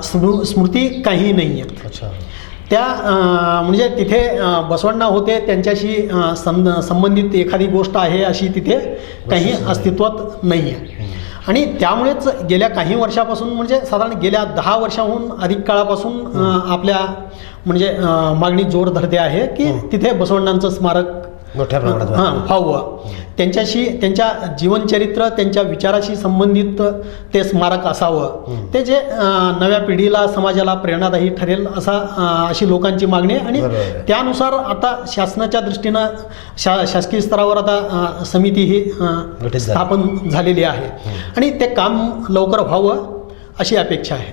स्मृती काही नाही आहेत. त्या म्हणजे तिथे बसवण्णा होते, त्यांच्याशी संबंधित एखादी गोष्ट आहे अशी तिथे काही अस्तित्वात नाही आहे. आणि त्यामुळेच गेल्या काही वर्षापासून, म्हणजे साधारण गेल्या 10 वर्षाहून अधिक काळापासून आपल्या म्हणजे मागणी जोर धरते आहे की तिथे बसवण्णांचं स्मारक मोठ्या प्रमाणात व्हावं. त्यांच्याशी, त्यांच्या जीवनचरित्र, त्यांच्या विचाराशी संबंधित ते स्मारक असावं. ते जे नव्या पिढीला, समाजाला प्रेरणादायी ठरेल अशी लोकांची मागणी आहे. आणि त्यानुसार आता शासनाच्या दृष्टीनं शासकीय स्तरावर आता समिती ही स्थापन झालेली आहे आणि ते काम लवकर व्हावं अशी अपेक्षा आहे.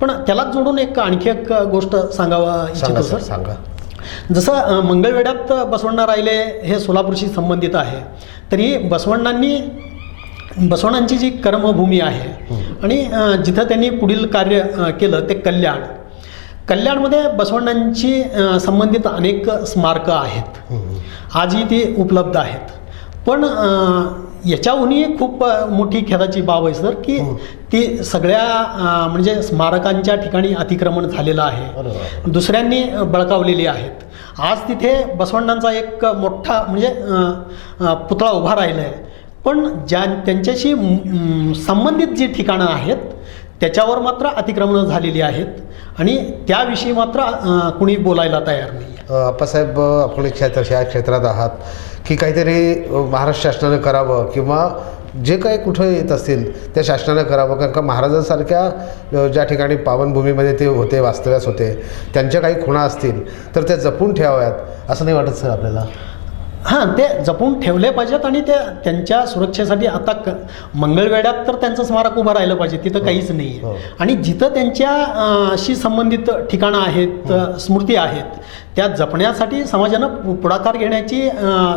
पण त्यालाच जोडून आणखी एक गोष्ट सांगावं इच्छितो सर. सांगा. जसं मंगळवेढ्यात बसवण्णा राहिले हे सोलापूरशी संबंधित आहे, तरी बसवण्णांची जी कर्मभूमी आहे आणि जिथं त्यांनी पुढील कार्य केलं ते कल्याणमध्ये बसवण्णांची संबंधित अनेक स्मारकं आहेत, आजही ती उपलब्ध आहेत. पण याच्याहूनही खूप मोठी खेदाची बाब आहे सर की ती सगळ्या म्हणजे स्मारकांच्या ठिकाणी अतिक्रमण झालेलं आहे, दुसऱ्यांनी बळकावलेली आहेत. आज तिथे बसवण्णांचा एक मोठा म्हणजे पुतळा उभा राहिला आहे, पण त्यांच्याशी संबंधित जी ठिकाणं आहेत त्याच्यावर मात्र अतिक्रमणं झालेली आहेत आणि त्याविषयी मात्र कुणी बोलायला तयार नाही. आप्पासाहेब, आपण ह्या क्षेत्रात आहात की काहीतरी महाराष्ट्र शासनानं करावं किंवा जे काही कुठं येत असतील त्या शासनानं करावं, कारण का महाराजांसारख्या ज्या ठिकाणी पावनभूमीमध्ये ते होते, वास्तव्यास होते, त्यांच्या काही खुणा असतील तर त्या जपून ठेवाव्यात असं नाही वाटत सर आपल्याला? हां, ते जपून ठेवले पाहिजेत आणि त्यांच्या सुरक्षेसाठी आता मंगळवेढ्यात तर त्यांचं स्मारक उभं राहिलं पाहिजे, तिथं काहीच नाही आहे. आणि जिथं त्यांच्याशी संबंधित ठिकाणं आहेत, स्मृती आहेत, त्या जपण्यासाठी समाजानं पुढाकार घेण्याची,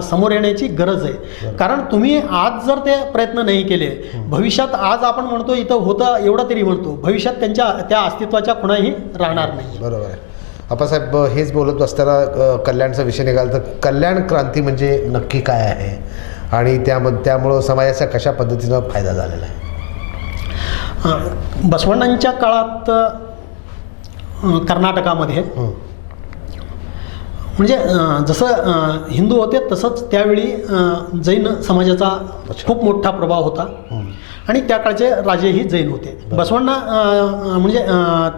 समोर येण्याची गरज आहे. कारण तुम्ही आज जर ते प्रयत्न नाही केले, भविष्यात आज आपण म्हणतो इथं होतं एवढं तरी म्हणतो, भविष्यात त्या अस्तित्वाच्या खुणाही राहणार नाही. बरोबर आहे. आप्पासाहेब, हेच बोलत असताना कल्याणचा विषय निघाला तर कल्याण क्रांती म्हणजे नक्की काय आहे आणि त्यामुळं समाजाचा कशा पद्धतीनं फायदा झालेला आहे? बसवण्णांच्या काळात कर्नाटकामध्ये म्हणजे जसं हिंदू होते तसंच त्यावेळी जैन समाजाचा खूप मोठा प्रभाव होता आणि त्या काळचे राजेही जैन होते. बसवण्णा म्हणजे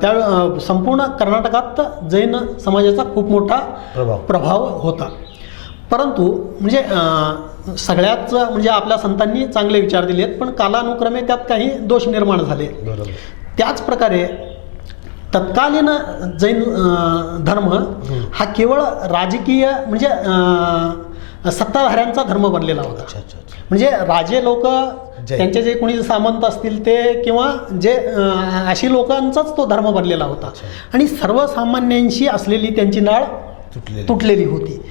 त्या संपूर्ण कर्नाटकात जैन समाजाचा खूप मोठा प्रभाव होता. परंतु म्हणजे सगळ्याच म्हणजे आपल्या संतांनी चांगले विचार दिले आहेत, पण कालानुक्रमे त्यात काही दोष निर्माण झाले. त्याच प्रकारे तत्कालीन जैन धर्म हा केवळ राजकीय म्हणजे सत्ताधाऱ्यांचा धर्म बनलेला होता. म्हणजे राजे लोक, त्यांचे जे कोणी सामंत असतील ते किंवा जे अशी लोकांचाच तो धर्म बनलेला होता आणि सर्वसामान्यांशी असलेली त्यांची नाळ तुटलेली होती.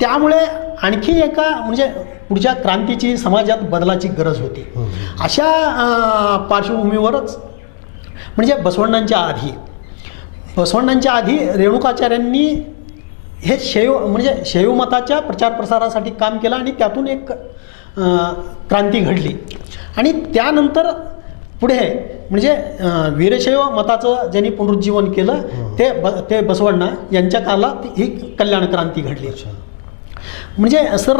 त्यामुळे आणखी एका म्हणजे पुढच्या क्रांतीची, समाजात बदलाची गरज होती. अशा पार्श्वभूमीवरच म्हणजे बसवण्णांच्या आधी रेणुकाचार्यांनी हे शैव मताच्या प्रचार प्रसारासाठी काम केलं आणि त्यातून एक क्रांती घडली. आणि त्यानंतर पुढे म्हणजे वीरशैव मताचं ज्यांनी पुनरुज्जीवन केलं ते बसवण्णा यांच्या काळात ही कल्याण क्रांती घडली. म्हणजे सर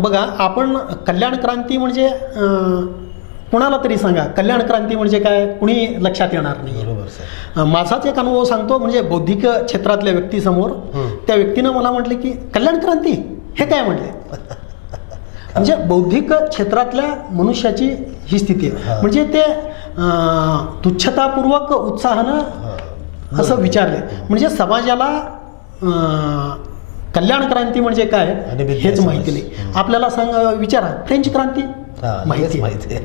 बघा, आपण कल्याण क्रांती म्हणजे कुणाला तरी सांगा कल्याण क्रांती म्हणजे काय, कुणी लक्षात येणार नाही. माझाच एक अनुभव सांगतो. म्हणजे बौद्धिक क्षेत्रातल्या व्यक्तीसमोर त्या व्यक्तीनं मला म्हटले की कल्याण क्रांती हे काय म्हटले. म्हणजे बौद्धिक क्षेत्रातल्या मनुष्याची ही स्थिती आहे. म्हणजे ते तुच्छतापूर्वक उत्साहानं असं विचारले. म्हणजे समाजाला कल्याण क्रांती म्हणजे काय हेच माहिती नाही. आपल्याला विचारा फ्रेंच क्रांती माहिती आहे.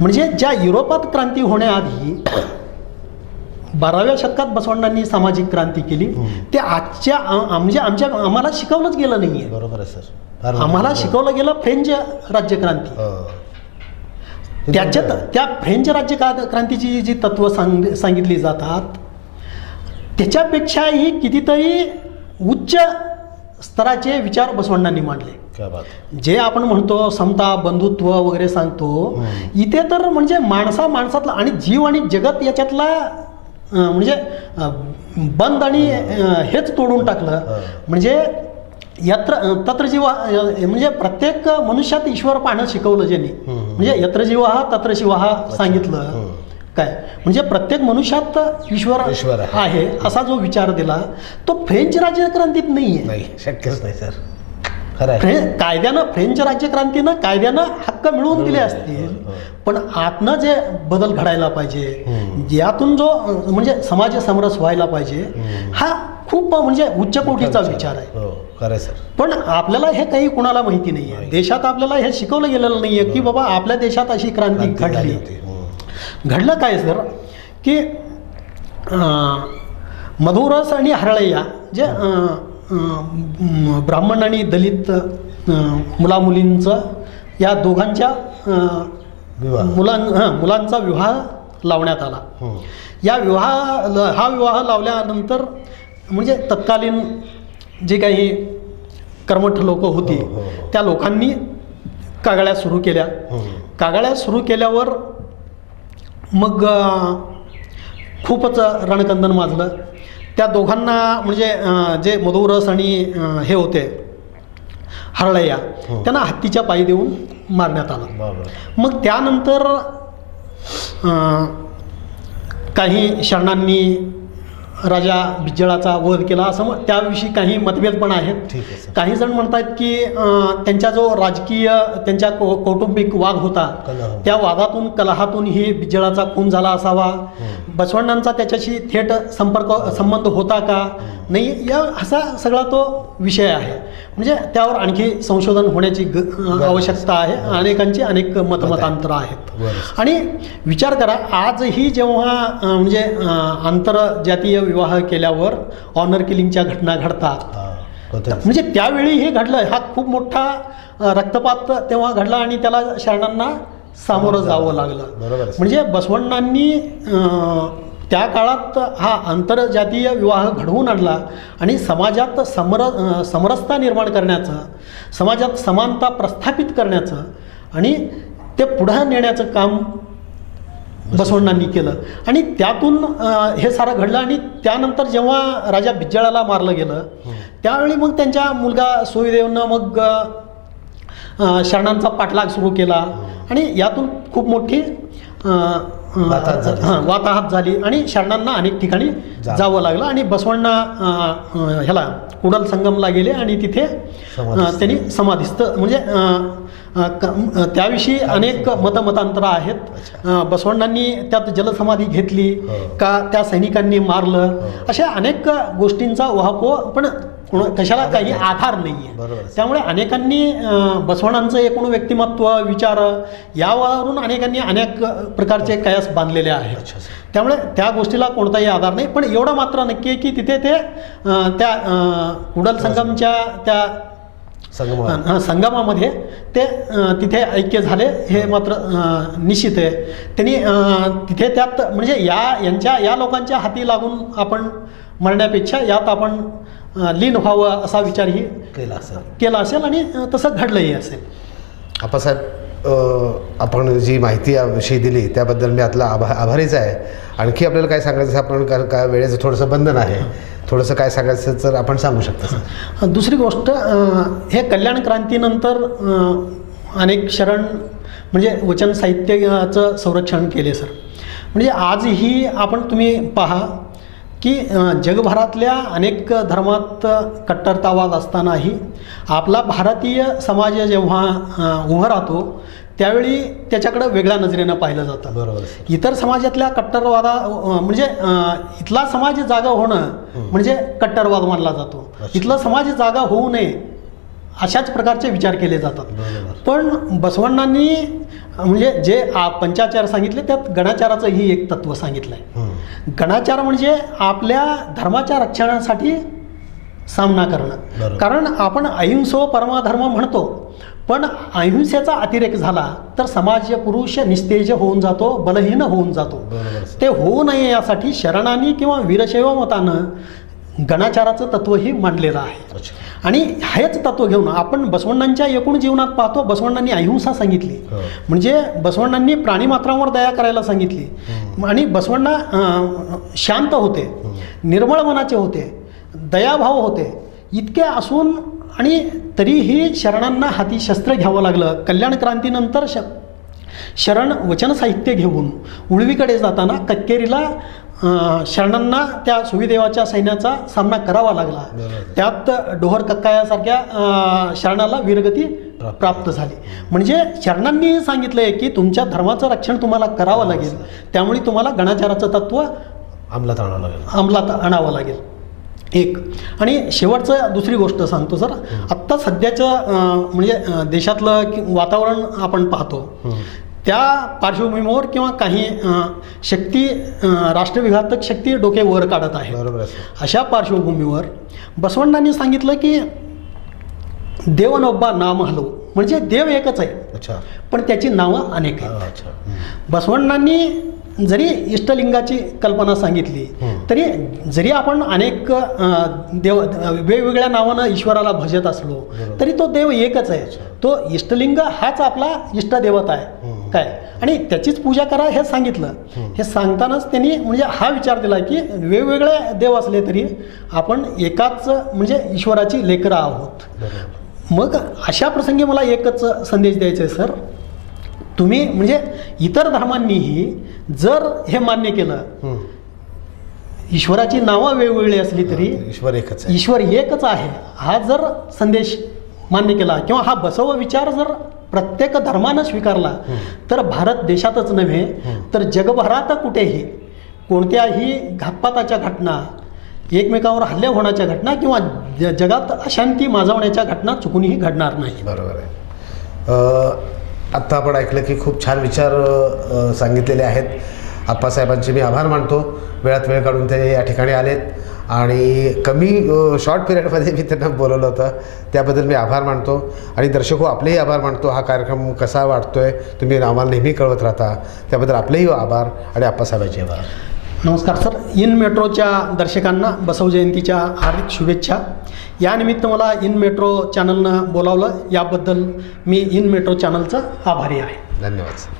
म्हणजे ज्या युरोपात क्रांती होण्याआधी 12व्या शतकात बसवण्णांनी सामाजिक क्रांती केली ते आजच्या म्हणजे आम्हाला शिकवलंच गेलं नाहीये. बरोबर आहे सर. फार आम्हाला शिकवलं गेलं फ्रेंच राज्यक्रांती. त्याच्यात त्या फ्रेंच राज्यक्रांतीची जी तत्व सांगितली जातात त्याच्यापेक्षाही कितीतरी उच्च स्तराचे विचार बसवण्णांनी मांडले. क्या बात. जे आपण म्हणतो समता बंधुत्व वगैरे सांगतो, इथे तर म्हणजे माणसातला आणि जीव आणि जगत याच्यातला म्हणजे बंद आणि हेच तोडून टाकलं. म्हणजे यत्र तत्र जीव म्हणजे प्रत्येक मनुष्यात ईश्वर पाहणं शिकवलं ज्यांनी. म्हणजे यत्र जीव हा तत्र शिव हा सांगितलं. काय म्हणजे प्रत्येक मनुष्यात ईश्वर आहे असा जो विचार दिला तो फ्रेंच राज्यक्रांतीत नाहीये. नाही, शक्यच नाही सर. खरं आहे. कायद्यानं फ्रेंच राज्यक्रांतीनं कायद्यानं हक्क मिळवून दिले असतील, पण आतनं जे बदल घडायला पाहिजे, यातून जो म्हणजे समाज समरस व्हायला पाहिजे, हा खूप म्हणजे उच्च कोटीचा विचार आहे. हो, खरं सर. पण आपल्याला हे काही कुणाला माहिती नाहीये. देशात आपल्याला हे शिकवलं गेलेलं नाहीये की बाबा आपल्या देशात अशी क्रांती घडली. घडलं काय सर की मधुरस आणि हरळय्या जे ब्राह्मण आणि दलित मुलामुलींचं या दोघांच्या मुलांचा विवाह लावण्यात आला. हा विवाह लावल्यानंतर म्हणजे तत्कालीन जे काही कर्मठ लोक होती त्या लोकांनी कागाळ्या सुरू केल्या. कागाळ्या सुरू केल्यावर मग खूपच रणकंदन माजलं. त्या दोघांना म्हणजे जे मधुरस आणि हे होते हरळय्या त्यांना हत्तीच्या पायी देऊन मारण्यात आलं. मग त्यानंतर काही शरणांनी राजा बिज्जळाचा वध केला असं त्याविषयी काही मतभेद पण आहेत. काही जण म्हणतात की त्यांचा जो राजकीय त्यांच्या कौटुंबिक वाद होता त्या वादातून कलहातून ही बिज्जळाचा खून झाला असावा. बसवण्णांचा त्याच्याशी थेट संबंध होता का नाही या असा सगळा तो विषय आहे. म्हणजे त्यावर आणखी संशोधन होण्याची आवश्यकता आहे. अनेकांची अनेक मतमतांतर आहेत. आणि विचार करा आजही जेव्हा म्हणजे आंतरजातीय विवाह केल्यावर ऑनर किलिंगच्या घटना घडतात म्हणजे त्यावेळी हे घडलं. हा खूप मोठा रक्तपात तेव्हा घडला आणि त्याला शरणांना सामोरं जावं लागलं. म्हणजे बसवण्णांनी त्या काळात हा आंतरजातीय विवाह घडवून आणला आणि समाजात समरसता निर्माण करण्याचं, समाजात समानता प्रस्थापित करण्याचं आणि ते पुढं नेण्याचं काम बसवण्णांनी केलं. आणि त्यातून हे सारं घडलं. आणि त्यानंतर जेव्हा राजा बिज्जळाला मारलं गेलं त्यावेळी मग त्यांच्या मुलगा सोयदेवनं मग शरणांचा पाठलाग सुरू केला आणि यातून खूप मोठी वाताहत झाली आणि शरणांना अनेक ठिकाणी जावं लागलं. आणि बसवण्णा ह्याला कुडल संगमला गेले आणि तिथे त्यांनी समाधिस्थ म्हणजे त्याविषयी अनेक मतमतांतर आहेत. बसवण्णांनी त्यात जलसमाधी घेतली का त्या सैनिकांनी मारलं अशा अनेक गोष्टींचा उहापोह पण कशाला काही आधार नाही आहे. त्यामुळे अनेकांनी बसवण्णांचं एकूण व्यक्तिमत्व विचार यावरून अनेकांनी अनेक प्रकारचे कयास बांधलेले आहेत. त्यामुळे त्या गोष्टीला कोणताही आधार नाही. पण एवढं मात्र नक्की आहे की तिथे ते त्या कुडल संगमच्या त्या संगमामध्ये ते तिथे ऐक्य झाले हे मात्र निश्चित आहे. त्यांनी तिथे त्यात म्हणजे या लोकांच्या हाती लागून आपण मरण्यापेक्षा यात आपण लीन व्हावं असा विचारही केला असेल आणि तसं घडलंही असेल. आप्पासाहेब आपण जी माहिती याविषयी दिली त्याबद्दल मी आतला आभारीच आहे. आणखी आपल्याला काय सांगायचं आपण काय वेळेचं थोडंसं बंधन आहे, थोडंसं काय सांगायचं तर आपण सांगू शकता. दुसरी गोष्ट हे कल्याण क्रांतीनंतर अनेक शरण म्हणजे वचन साहित्याचं संरक्षण केले सर. म्हणजे आजही तुम्ही पहा की जगभरातल्या अनेक धर्मात कट्टरतावाद असतानाही आपला भारतीय समाज जेव्हा उभं राहतो त्यावेळी त्याच्याकडं वेगळ्या नजरेनं पाहिलं जातं. बरोबर. इतर समाजातल्या कट्टरवादा म्हणजे इथला समाज जागा होणं म्हणजे कट्टरवाद मानला जातो. इथला समाज जागा होऊ नये अशाच प्रकारचे विचार केले जातात. पण बसवण्णांनी म्हणजे जे पंचाचार सांगितले त्यात गणाचाराचंही एक तत्व सांगितलं आहे. गणाचार म्हणजे आपल्या धर्माच्या रक्षणासाठी सामना करणं. कारण आपण अहिंसो परमाधर्म म्हणतो, पण अहिंसेचा अतिरेक झाला तर समाज पुरुष निस्तेज होऊन जातो, बलहीन होऊन जातो. ते होऊ नये यासाठी शरणांनी किंवा वीरशैव मतानं गणाचाराचं तत्वही मांडलेलं आहे. आणि हेच तत्व घेऊन आपण बसवण्णांच्या एकूण जीवनात पाहतो. बसवण्णांनी अहिंसा सांगितली, म्हणजे बसवण्णांनी प्राणीमात्रांवर दया करायला सांगितली. आणि बसवण्णा शांत होते, निर्मळ मनाचे होते, दयाभाव होते. इतके असून आणि तरीही शरणांना हाती शस्त्र घ्यावं लागलं. कल्याण क्रांतीनंतर शरण वचन साहित्य घेऊन उळवीकडे जाताना कक्केरीला शरणांना त्या सुविदेवाच्या सैन्याचा सामना करावा लागला. त्यात डोहर कक्कायासारख्या शरणाला वीरगती प्राप्त झाली. म्हणजे शरणांनी सांगितलंय की तुमच्या धर्माचं रक्षण तुम्हाला करावं लागेल, त्यामुळे तुम्हाला गणाचाराचं तत्व अंमलात आणावं लागेल. एक आणि शेवटचं दुसरी गोष्ट सांगतो सर. आत्ता सध्याचं म्हणजे देशातलं वातावरण आपण पाहतो, त्या पार्श्वभूमीवर किंवा काही शक्ती राष्ट्रविघातक शक्ती डोके वर काढत आहे. अशा पार्श्वभूमीवर बसवण्णांनी सांगितलं की देवनोब्बा नाम हलव, म्हणजे देव एकच आहे पण त्याची नावं अनेक आहेत. बसवण्णांनी जरी इष्टलिंगाची कल्पना सांगितली तरी जरी आपण अनेक देव वेगवेगळ्या नावानं ईश्वराला भजत असलो तरी तो देव एकच आहे. तो इष्टलिंग हाच आपला इष्टदेवता आहे काय, आणि त्याचीच पूजा करा हे सांगितलं. हे सांगतानाच त्यांनी म्हणजे हा विचार दिला की वेगवेगळे देव असले तरी आपण एकाच म्हणजे ईश्वराची लेकरं आहोत. मग अशा प्रसंगी मला एकच संदेश द्यायचा आहे सर. तुम्ही म्हणजे इतर धर्मांनीही जर हे मान्य केलं, ईश्वराची नावं वेगवेगळी असली तरी ईश्वर एकच आहे हा जर संदेश मान्य केला किंवा हा बसव विचार जर प्रत्येक धर्मानं स्वीकारला तर भारत देशातच नव्हे तर जगभरात कुठेही कोणत्याही घातपाताच्या घटना, एकमेकांवर हल्ले होण्याच्या घटना किंवा जगात अशांती माजवण्याच्या घटना चुकूनही घडणार नाही. बरोबर आहे. आत्ता आपण ऐकलं की खूप छान विचार सांगितलेले आहेत. आप्पासाहेबांचे मी आभार मानतो. वेळात वेळ काढून ते या ठिकाणी आलेत आणि कमी शॉर्ट पिरियडमध्ये मी त्यांना बोलवलं होतं, त्याबद्दल मी आभार मानतो. आणि दर्शको आपलेही आभार मानतो. हा कार्यक्रम कसा वाटतोय तुम्ही आम्हाला नेहमी कळवत राहता, त्याबद्दल आपलेही आभार आणि आप्पासाहेबांचे आभार. नमस्कार सर. इन मेट्रोच्या दर्शकांना बसव जयंतीच्या हार्दिक शुभेच्छा. यानिमित्त मला इन मेट्रो चॅनलनं बोलावलं याबद्दल मी इन मेट्रो चॅनलचं आभारी आहे. धन्यवाद.